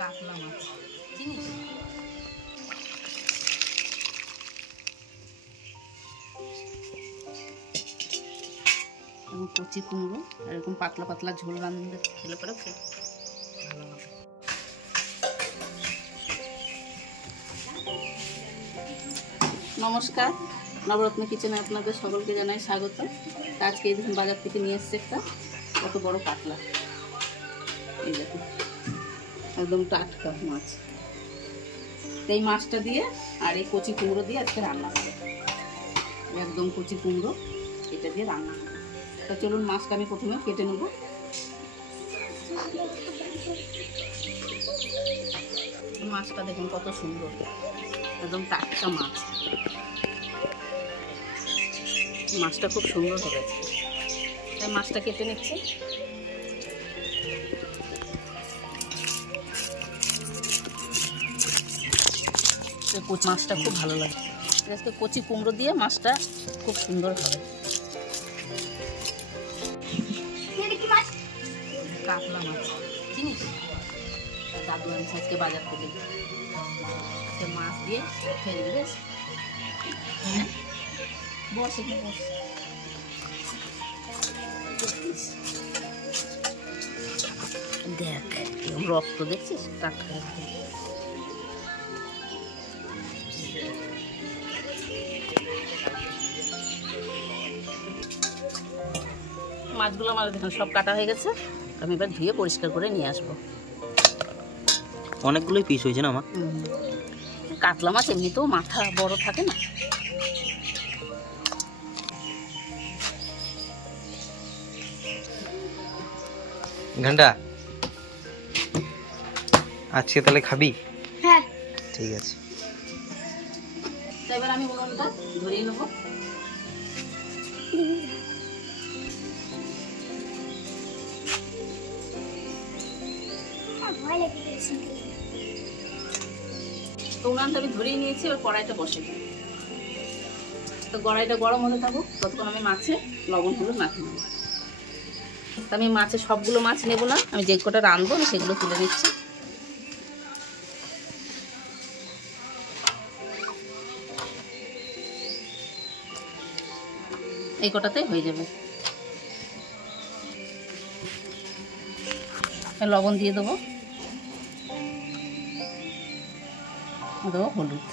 কাতলা মাছ চিনিস? এবং কচি কুমড়ো এরকম পাতলা পাতলা ঝোল রান্না খেলে পরে খুব ভালো হবে। নমস্কার, নবরত্ন কিচেনে আপনাদের সকলকে জানাই স্বাগত। আজকে এই দেখুন বাজার থেকে নিয়ে এসছে একটা কত বড় কাতলা, এই দেখুন একদম টাটকা মাছ। এই মাছটা দিয়ে আর এই কচি কুমড়ো দিয়ে আজকে রান্না হবে, একদম কচি কুমড়ো এটা দিয়ে রান্না হবে। তা চলুন মাছটা আমি প্রথমে কেটে নেব। মাছটা দেখুন কত সুন্দর, একদম টাটকা মাছ। মাছটা খুব সুন্দর হবে, তাই মাছটা কেটে নিচ্ছি। মাছটা খুব ভালো লাগে, আজকে কচি কুমড়ো দিয়ে মাছটা খুব সুন্দর হবে। কাতলা মাছ চিনিস? দাদু আনছে আজকে বাজার থেকে, মাছ দিয়ে খেয়ে দিবি। হ্যাঁ বস এখানে বস। দেখ রক্ত দেখছিস, টাটকা মাছগুলো আমার দেখুন সব কাটা হয়ে গেছে। আমি এবার ধুয়ে পরিষ্কার করে নিয়ে আসবো। অনেকগুলোই পিস হয়েছে না আমার। কাতলা মাছ এমনিতেও মাথা বড় থাকে না। ঘন্টা আজকে তাহলে খাবি? হ্যাঁ ঠিক আছে। এবার আমি উনুনটা ধরিয়ে নেবো। উনানটা আমি ধরিয়ে নিয়েছি, এবার কড়াইটা বসে দিই। তো কড়াইটা গরম হতে থাকুক, ততক্ষণ আমি মাছে লবণ হলুদ মাখিয়ে নেব। তো আমি মাছে সবগুলো মাছ নেব না, আমি যে কটা রাঁধবো আমি সেগুলো তুলে নিচ্ছি। এই কটাতেই হয়ে যাবে। লবণ দিয়ে দেবো, দেবো হলুদ।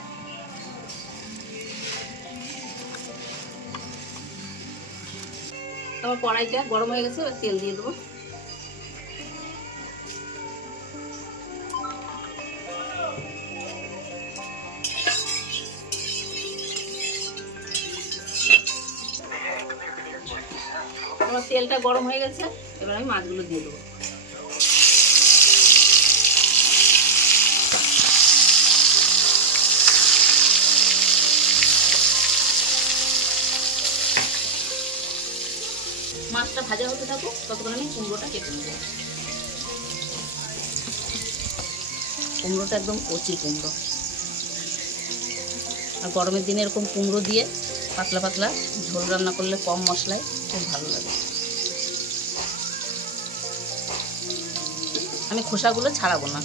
তারপর কড়াইটা গরম হয়ে গেছে, এবার তেল দিয়ে দেবো। আমার তেলটা গরম হয়ে গেছে, এবার আমি মাছগুলো দিয়ে দেবো। মাছটা ভাজা হতে থাকুক, ততক্ষণ আমি কুমড়োটা কেটে নেব। কুমড়োটা একদম কচি কুমড়ো, আর গরমের দিনে এরকম কুমড়ো দিয়ে পাতলা পাতলা ঝোল রান্না করলে কম মশলায় খুব ভালো লাগে। আমি খোসাগুলো ছাড়াবো না।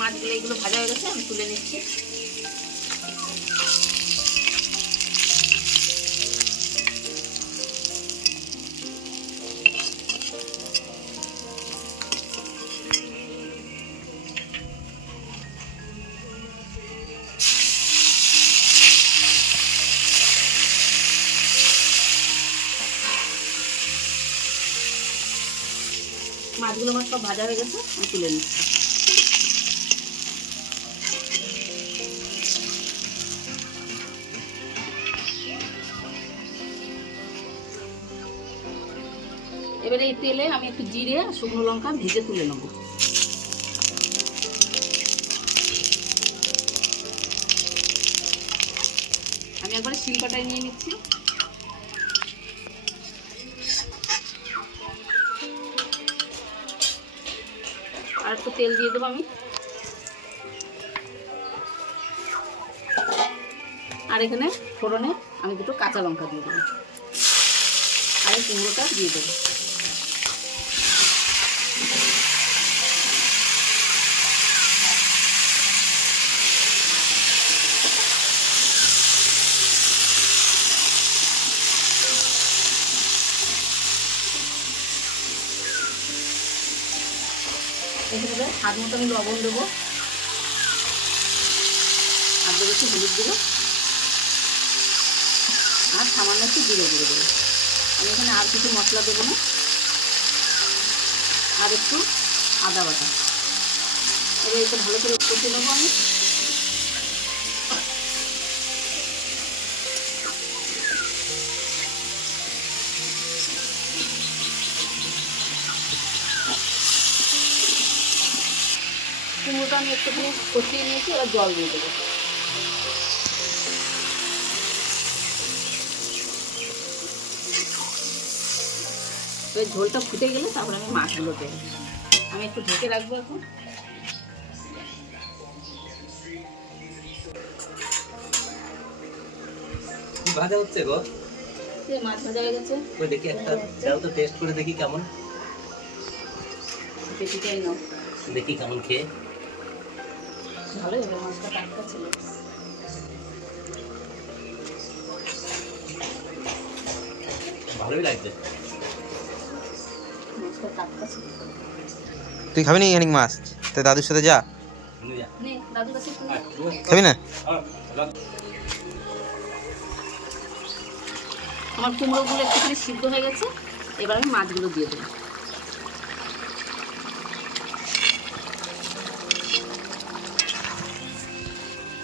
মাছগুলো এগুলো ভাজা হয়ে গেছে, আমি তুলে নিচ্ছি। মাছগুলো আমার সব ভাজা হয়ে গেছে, আমি তুলে নিচ্ছি। এবারে এই তেলে আমি একটু জিরে আর শুকনো লঙ্কা ভেজে তুলে নেব। আমি একবারে শিলপাটায় নিয়ে নিচ্ছি। আর একটু তেল দিয়ে দেবো আমি। আর এখানে ফোড়নে আমি দুটো কাঁচা লঙ্কা দিয়ে দেবো, আর এই কুমড়োটা দিয়ে দেবো। এখানে স্বাদ মতো আমি লবণ দেবো, আর দেবো একটু হলুদ দেবো, আর সামান্য একটু জিরে গুঁড়ো দেবো। আমি এখানে আর কিছু মশলা দেবো না, আর একটু আদা বাটা। এবার একটু ভালো করে কষে নেবো আমি। কুমড়োটা আমি একটু কষিয়ে নিয়েছি, এবার জল দিয়ে দেবো। এবার ঝোলটা ফুটে গেলে তারপরে আমি মাছগুলো দেবো। আমি একটু ঢেকে রাখবো এখন। ভাজা হচ্ছে গো, মাছ ভাজা হয়ে গেছে। ওই দেখি একটা দাও তো, টেস্ট করে দেখি কেমন। পেটিটাই নাও, দেখি কেমন খেয়ে। ভালোই হলো, মাছটা টাটকা ছিল। ভালোই লাগবে, মাছটা টাটকা ছিল। তুই খাবি না এখানে মাছ? তো দাদুর সাথে যা, নে দাদুর কাছে একটু নে। খাবি না? আমার কুমড়োগুলো একটুখানি সিদ্ধ হয়ে গেছে, এবার আমি মাছগুলো দিয়ে দেবো।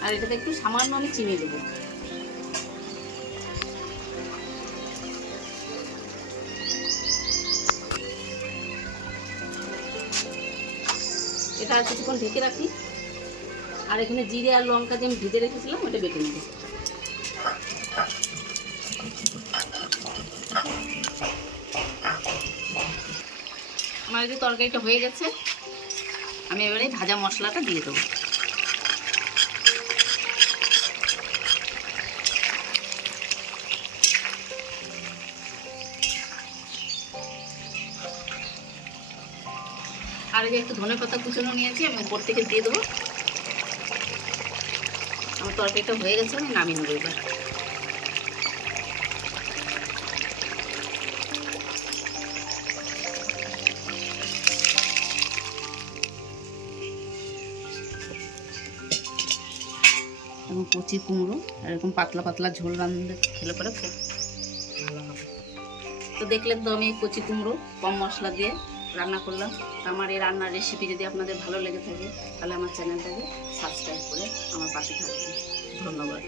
আর এটাতে একটু সামান্য আমি চিনি দেবো। এটা আর কিছুক্ষণ ঢেকে রাখি। আর এখানে জিরে আর লঙ্কা যে আমি ভেজে রেখেছিলাম ওটা বেটে নেব। আমার যে তরকারিটা হয়ে গেছে, আমি এবারে ভাজা মশলাটা দিয়ে দেবো। আর এই যে একটু ধনে পাতা কুচানো নিয়েছি, আমি উপর থেকে দিয়ে দেবো। আমার তরকারিটা হয়ে গেছে, আমি নামিয়ে নেবো এবার। এবং কচি কুমড়ো আর এরকম পাতলা পাতলা ঝোল রান্না খেলে পরে খুব ভালো হবে। তো দেখলেন তো আমি কচি কুমড়ো কম মশলা দিয়ে রান্না করলাম। আমার এই রান্নার রেসিপি যদি আপনাদের ভালো লেগে থাকে তাহলে আমার চ্যানেলটাকে সাবস্ক্রাইব করে আমার পাশে থাকবেন। ধন্যবাদ।